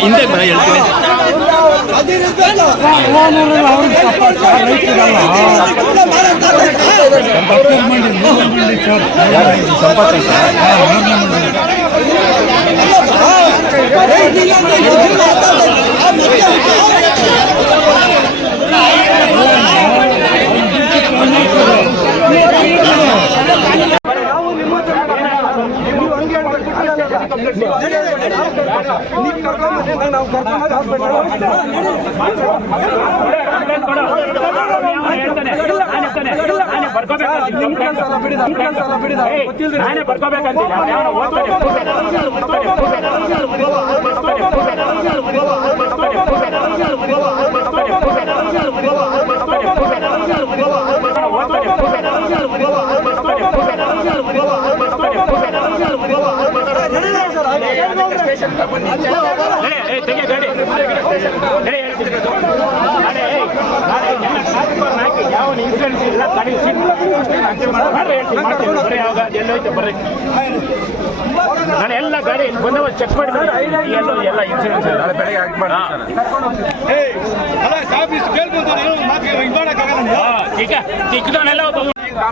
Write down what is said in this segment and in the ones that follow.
ಹಿಂದೆ ಹೇಳ್ತೀನಿ ನಾನು ಎಲ್ಲ ಗಾಡಿ ಬಂದವ ಚೆಕ್ ಮಾಡಿದ್ರೆ ಎಲ್ಲ ಇನ್ಸೂರೆನ್ಸ್ ಬೆಳಗ್ಗೆ ಆಕ್ಟ್ ಮಾಡಿ ನಾನು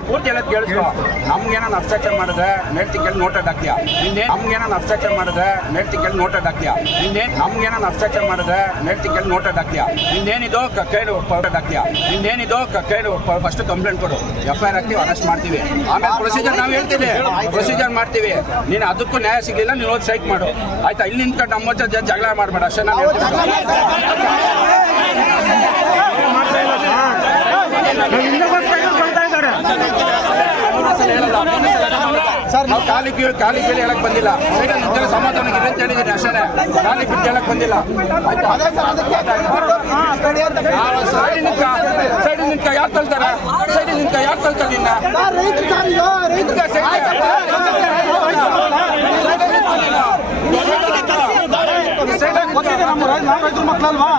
ಪೂರ್ತಿ ಹೇಳೋದು ಕೇಳಿಸ್ಕೊ. ನಮ್ಗೇನೋ ಅಬ್ಸ್ಟ್ರಕ್ಷನ್ ಮಾಡಿದ್ರೆ ಮೇಲ್ತಿಂಗ್ ನೋಟೆಡ್ ಆಗ್ತೀಯಾ ನಿನ್ನೆ ನಮ್ಗೇನೋ ಅಬ್ಸ್ಟ್ರಕ್ಷನ್ ಮಾಡಿದ್ರೆ ಮೇಲ್ತಿಂಗ್ ನೋಟೆಡ್ ಆಗ್ತೀಯಾ ನಿನ್ನೆ ನಮ್ಗೇನೋ ಅಬ್ಸ್ಟ್ರಕ್ಷನ್ ಮಾಡಿದ್ರೆ ಮೇಲ್ತಿಂಗ್ ನೋಟೆಡ್ ಆಗ್ತೀಯಾ ನಿನ್ನೇನಿದು ಕೈಡು ಪೌಡೆಡ್ ಆಗ್ತೀಯಾ ನಿನ್ನೇನಿದು ಕೈಡು ಫಸ್ಟ್ ಕಂಪ್ಲೇಂಟ್ ಕೊಡು FIR ಹಾಕ್ತೀವಿ ಅರೆಸ್ಟ್ ಮಾಡ್ತೀವಿ ಆಮೇಲೆ ಪ್ರೊಸೀಜರ್ ನಾವು ಹೇಳ್ತೀವಿ ಪ್ರೊಸೀಜರ್ ಮಾಡ್ತೀವಿ ನೀನು ಅದಕ್ಕೂ ನ್ಯಾಯ ಸಿಗಲಿಲ್ಲ ನೀನು ಹೋಗಿ ಸ್ಟ್ರೈಕ್ ಮಾಡು ಆಯ್ತಾ ಇಲ್ಲಿ ನಿಂತ್ಕೊಂಡು ನಮ್ಮ ಜಗಳ ಮಾಡಬೇಡ ಅಷ್ಟೇ ನಾನು ನಾವು ಖಾಲಿ ಕೇಳಿ ಹೇಳಕ್ ಬಂದಿಲ್ಲ ಸೈಡಲ್ಲಿ ಸಮಾಧಾನ ಅಂತ ಹೇಳಿದ್ದೀನಿ ಅಷ್ಟೇ ಖಾಲಿ ಬಿಟ್ಟು ಹೇಳಕ್ ಬಂದಿಲ್ಲ ಸೈಡ್ ನಿಂತ ಯಾರು ತಳ್ತಾರೆ ಸೈಡ್ ನಿಂತ ಯಾರು ತಳ್ತಾರೆ ನಿನ್ನ ಮಕ್ಕಳಲ್ವಾ